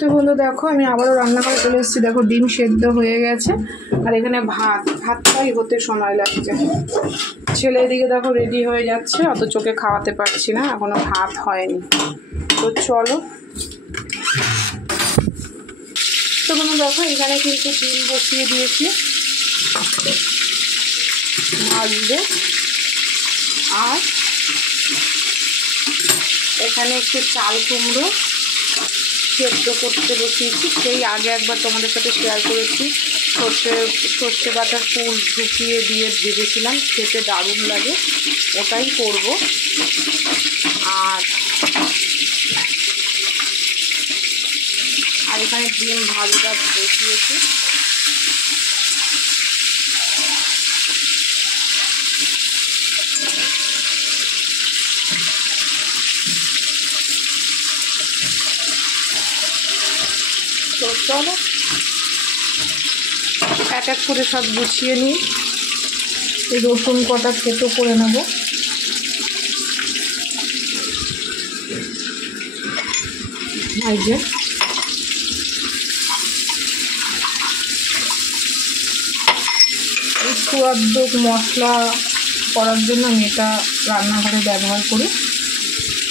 তো বন্ধু দেখো আমি আবারও রান্না করে চলে এসেছি। দেখো ডিম সেদ্ধ হয়ে গেছে আর এখানে ভাতটাই হতে সময় লাগছে। ছেলে এদিকে দেখো রেডি হয়ে যাচ্ছে, অত চোখে খাওয়াতে পারছি না, এখনো ভাত হয়নি। তো চলো। তো বন্ধু দেখো এখানে কিন্তু ডিম বসিয়ে দিয়েছি ভাজবে, আর এখানে একটু চাল কুমড়ো সেদ্ধ করতে বসিয়েছি। সেই আগে একবার তোমাদের সাথে শেয়ার করেছি, সর্ষে বাটার ফুল ঢুকিয়ে দিয়ে ভেজেছিলাম, খেতে দারুণ লাগে, ওটাই করব। আর এখানে ডিম ভাজা বসিয়েছি। তো চলো এক এক করে সব গুছিয়ে নিই। এই রসুন কটা থেতো করে নেব। এই যে সুয়াদ্দক মশলা করার জন্য আমি এটা রান্নাঘরে ব্যবহার করি,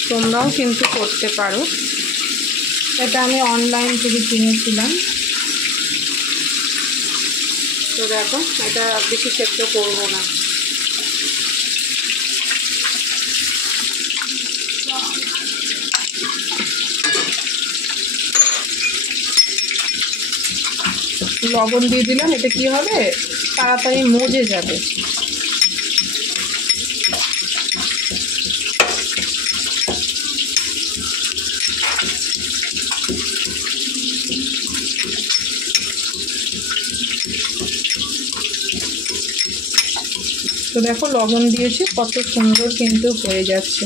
তোমরাও কিন্তু করতে পারো। এটা আমি অনলাইন থেকে কিনেছিলাম। তো দেখো এটা বেশি সেদ্ধ করবো না। লবণ দিয়ে দিলাম, এটা কি হবে তাড়াতাড়ি মজে যাবে। তো দেখো লবণ দিয়েছি, কত সুন্দর কিন্তু হয়ে যাচ্ছে।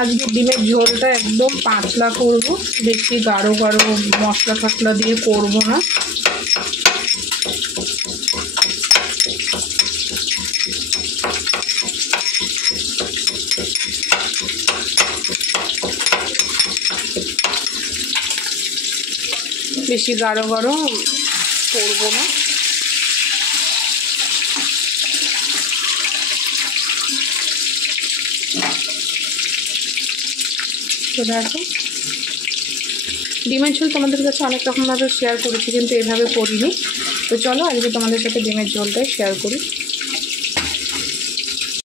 আজকে ডিমের ঝোলটা একদম পাতলা করব, বেশি গাঢ় মশলা ফসলা দিয়ে করব না। বেশি গাঢ় করব না। তো দেখো ডিমের ঝোল তোমাদের কাছে অনেক রকমভাবে শেয়ার করেছি, কিন্তু এভাবে করিনি। তো চলো আজকে তোমাদের সাথে ডিমের ঝোলটাই শেয়ার করি।